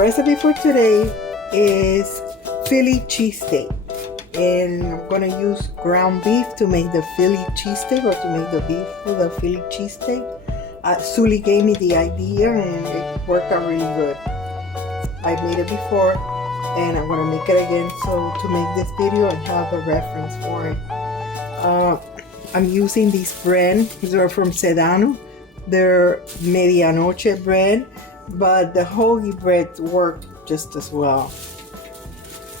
recipe for today is Philly Cheese Steak. And I'm going to use ground beef to make the Philly Cheese Steak, or to make the beef for the Philly Cheese Steak. Sully gave me the idea and it worked out really good. I made it before and I'm going to make it again, so to make this video and have a reference for it. I'm using these bread. These are from Sedano. They're medianoche bread, but the hoagie bread work just as well.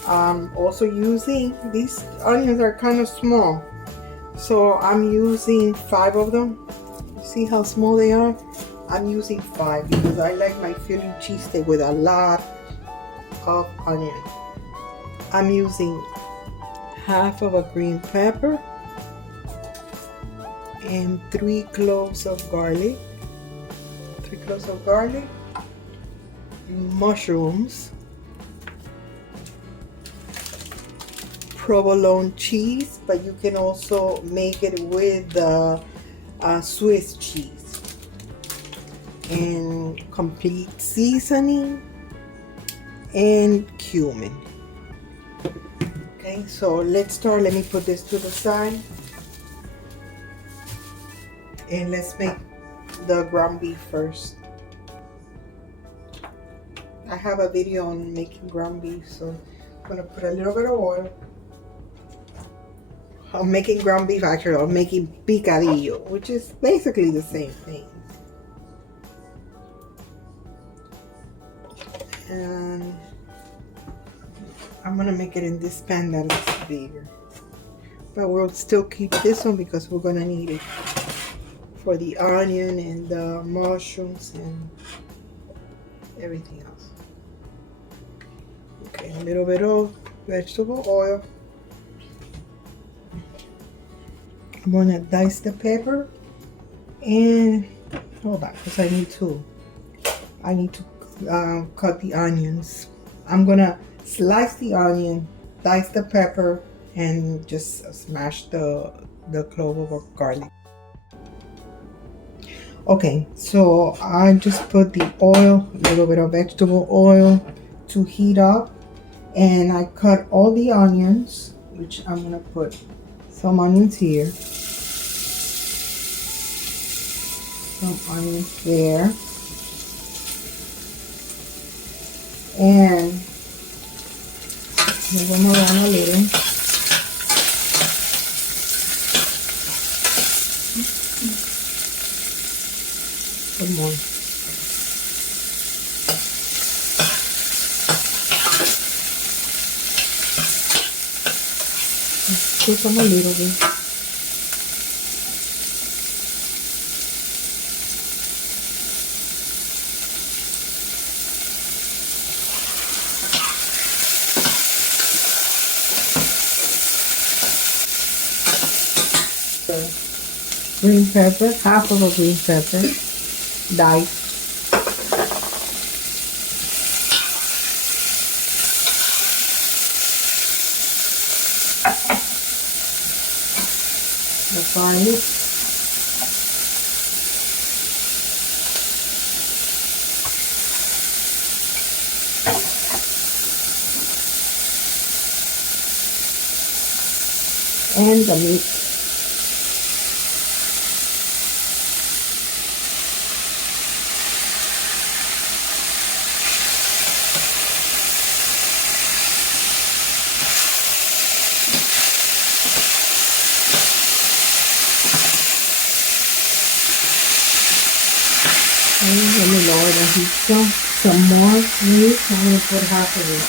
I'm also using, these onions are kind of small, so I'm using 5 of them. You see how small they are? I'm using 5 because I like my Philly cheesesteak with a lot of onion. I'm using half of a green pepper and 3 cloves of garlic. 3 cloves of garlic, mushrooms, provolone cheese, but you can also make it with Swiss cheese, and complete seasoning and cumin. Okay, so let's start. Let me put this to the side and let's make the ground beef first. I have a video on making ground beef, so I'm gonna put a little bit of oil. I'm making ground beef, actually I'm making picadillo, which is basically the same thing. And I'm gonna make it in this pan that is bigger, but we'll still keep this one because we're gonna need it for the onion and the mushrooms and everything else. Okay, a little bit of vegetable oil. I'm gonna dice the pepper and hold on, because I need to cut the onions. I'm gonna slice the onion, dice the pepper, and just smash the clove of garlic. Okay, so I just put the oil, a little bit of vegetable oil to heat up, and I cut all the onions, which I'm gonna put some onions here, some onions there, and move them around a little. Come on. Cook them a little bit. Green pepper, half of a green pepper, diced. The garlic. And the meat. Let me lower the heat some more meat. I'm going to put half of it.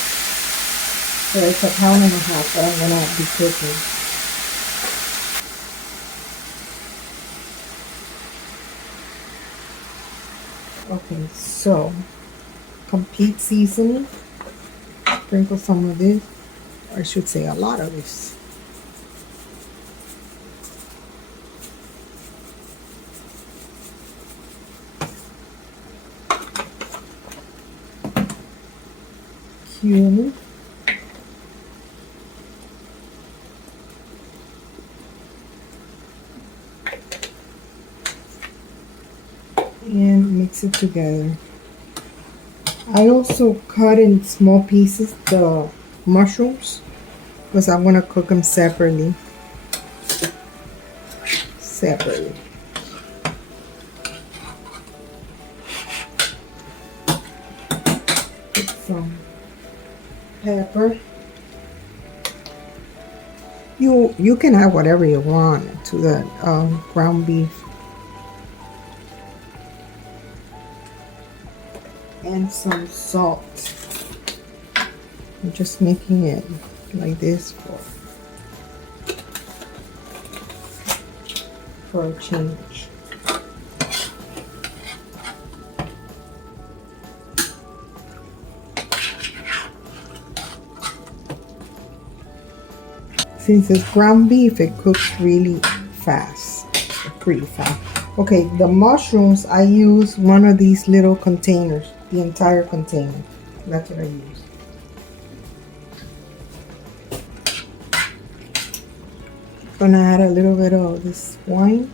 So it's 1.5 pounds that I'm going to be cooking. Okay, so complete seasoning. Sprinkle some of this, or I should say a lot of this. Cumin. And mix it together. I also cut in small pieces the mushrooms because I want to cook them separately. Put some pepper. You can add whatever you want to the ground beef. And some salt. I'm just making it like this for a change. Since it's ground beef, it cooks really fast, pretty fast. Okay, the mushrooms, I use one of these little containers, the entire container. That's what I use. Gonna add a little bit of this wine.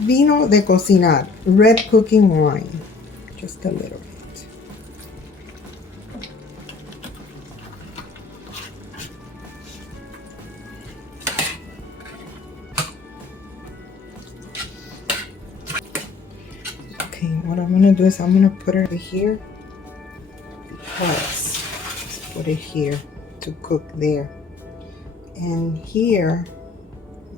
Vino de cocinar, red cooking wine. Just a little bit. Okay, what I'm gonna do is I'm gonna put it here because let's put it here to cook there. And here,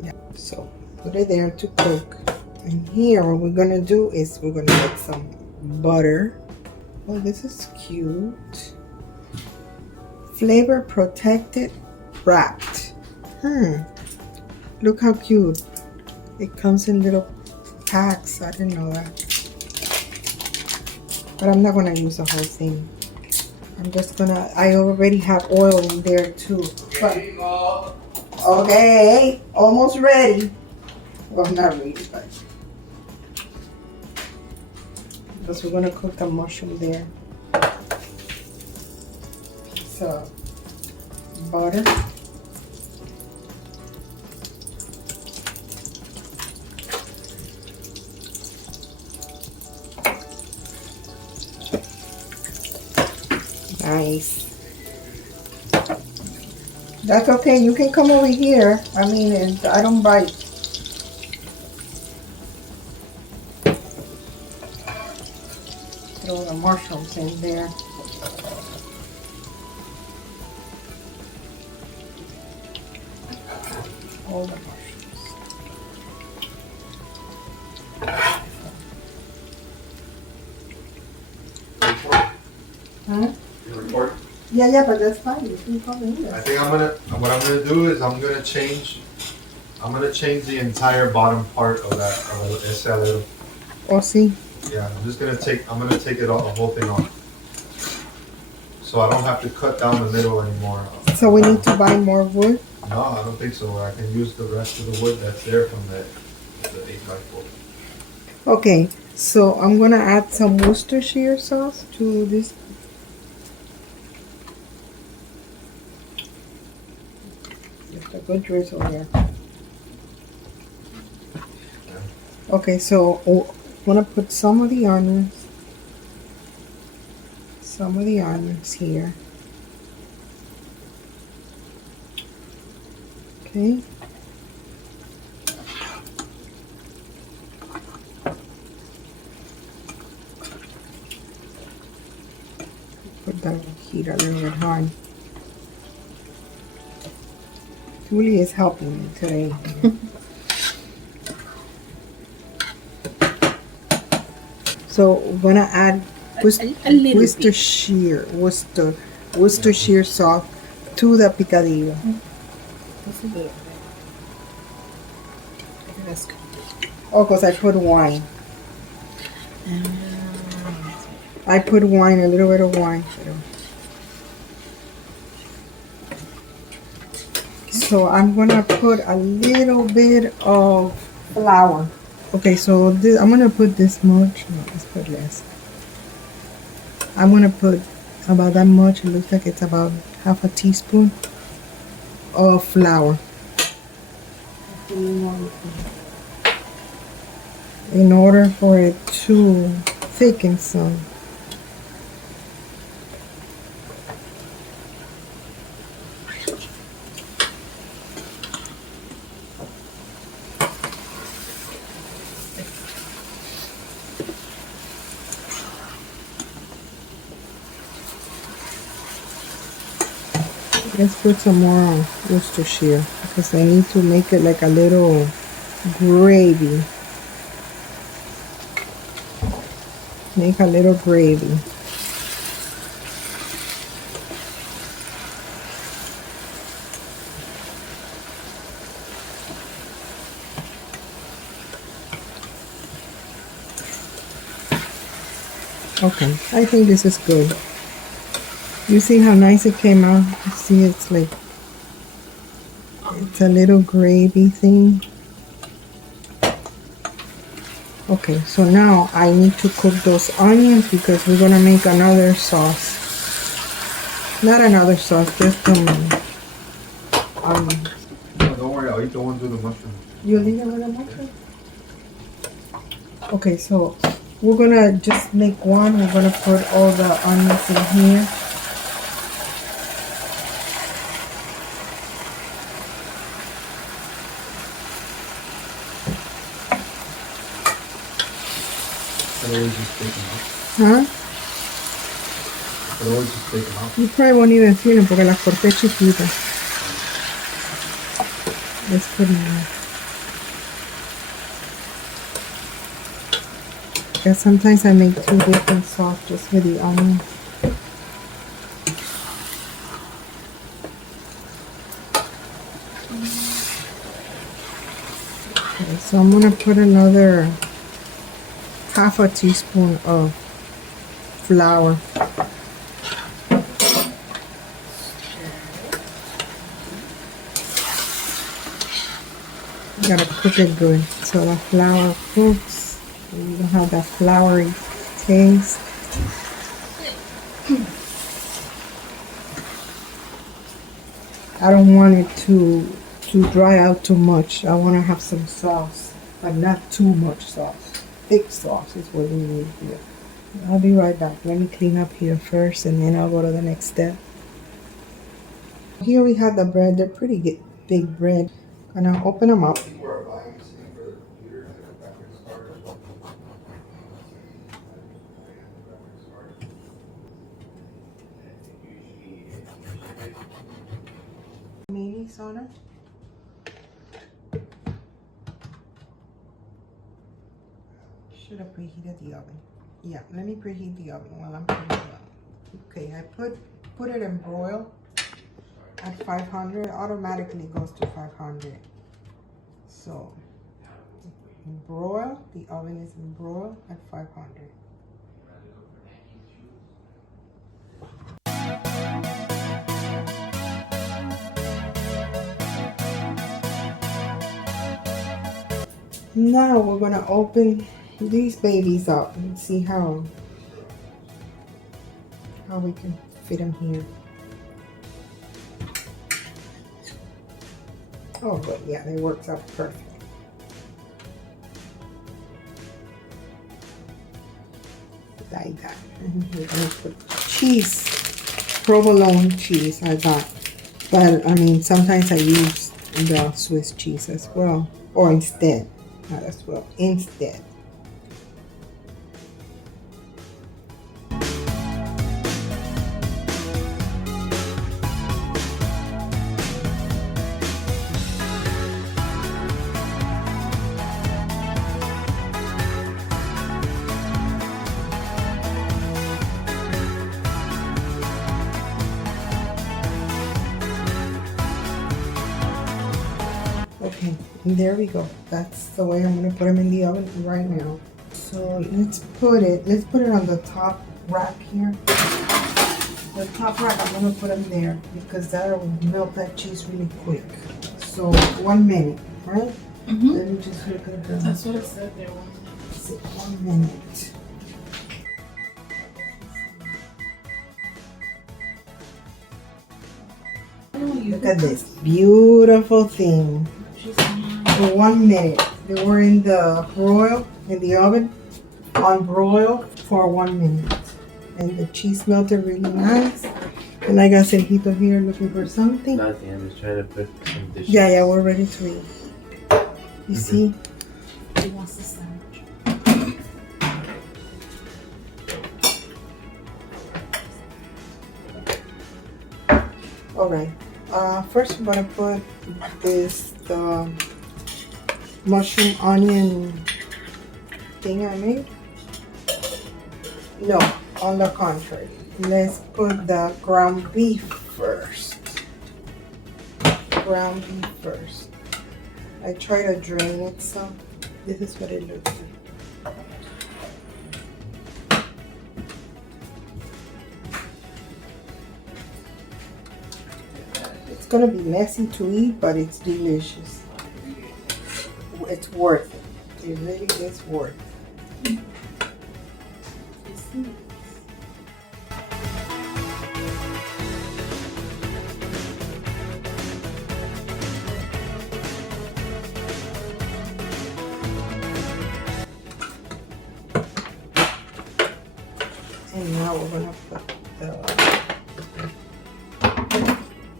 yeah, so put it there to cook. And here what we're gonna do is we're gonna get some butter. Oh, this is cute. Flavor protected wrapped. Look how cute. It comes in little packs. I didn't know that. But I'm not gonna use the whole thing. I'm just gonna, I already have oil in there too. But, okay, almost ready. Well, not really, but. Because we're gonna cook the mushroom there. So, butter. Nice. That's okay. You can come over here. I mean, I don't bite. Throw the mushrooms in there. All the mushrooms. Huh? You record? Yeah, but that's fine. You can come in there. I think what I'm gonna do is I'm gonna change the entire bottom part of that, ese little. Oh, see? Yeah, I'm gonna take it all, the whole thing off. So I don't have to cut down the middle anymore. So we need to buy more wood? No, I don't think so. I can use the rest of the wood that's there from the 8x4. Okay, so I'm gonna add some Worcestershire sauce to this. Just a good drizzle there. Okay, so I'm gonna put some of the onions here. Okay. Put the heat a little bit high. Phili is helping me today. So we're gonna add Worcestershire sauce to the picadillo. Oh, because I put wine. I put wine, a little bit of wine. So I'm gonna put a little bit of flour. Okay, so I'm gonna put this much. No, let's put less. I'm gonna put about that much. It looks like it's about half a teaspoon of flour. In order for it to thicken some. Let's put some more Worcestershire because I need to make it like a little gravy. Make a little gravy. Okay, I think this is good. You see how nice it came out? You see it's like, it's a little gravy thing. Okay, so now I need to cook those onions because we're gonna make another sauce. Not another sauce, just onions. No, don't worry, I'll eat the ones with the mushroom. You'll eat it with the mushroom? Okay, so we're gonna just make one. We're gonna put all the onions in here. Huh? You probably won't even feel them porque las corté chiquitas. Let's put them in. Because sometimes I make two different sauce just with the onion. Okay, so I'm gonna put another half a teaspoon of flour. You gotta cook it good so the flour cooks. You don't have that floury taste. I don't want it to dry out too much. I want to have some sauce, but not too much sauce. Thick sauce is what we need here. I'll be right back. Let me clean up here first and then I'll go to the next step. Here we have the bread. They're pretty big bread. Gonna open them up. Mayonnaise on it. Should have preheated the oven. Yeah, let me preheat the oven while I'm putting it on. Okay, I put it in broil at 500. Automatically goes to 500. So in broil, the oven is in broil at 500. Now we're gonna open these babies up and see how we can fit them here. Oh, good. Yeah, they worked out perfect. Like that. And we're gonna put cheese, provolone cheese. I got, but I mean sometimes I use the Swiss cheese as well, or instead. Not as well, instead. Okay, and there we go. That's the way I'm gonna put them in the oven right now. So let's put it on the top rack here. The top rack, I'm gonna put them there because that'll melt that cheese really quick. So 1 minute, right? Mm-hmm. Let me just look at the. That's what it said there. 1 1 minute. minute. Look at this beautiful thing. For 1 minute, they were in the broil in the oven on broil for 1 minute. And the cheese melted really nice. And I got Sergito here looking for something. Nothing. I'm just trying to put some dishes. Yeah, we're ready to eat. You see? He wants the sandwich. All right. First, I'm gonna put the mushroom onion thing I made. No, on the contrary. Let's put the ground beef first. Ground beef first. I try to drain it, so this is what it looks like. It's gonna be messy to eat, but it's delicious. It's worth it. It really is worth it. And now we're gonna put the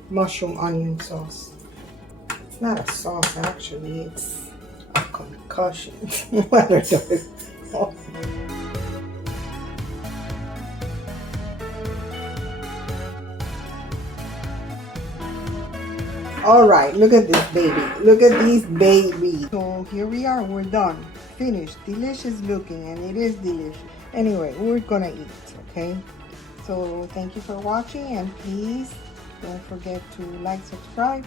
mushroom onion sauce. It's not a sauce actually, it's a concussion. What are those? All right, look at this baby. Look at these babies. So here we are, we're done. Finished, delicious looking, and it is delicious. Anyway, we're gonna eat, okay? So thank you for watching, and please don't forget to like, subscribe.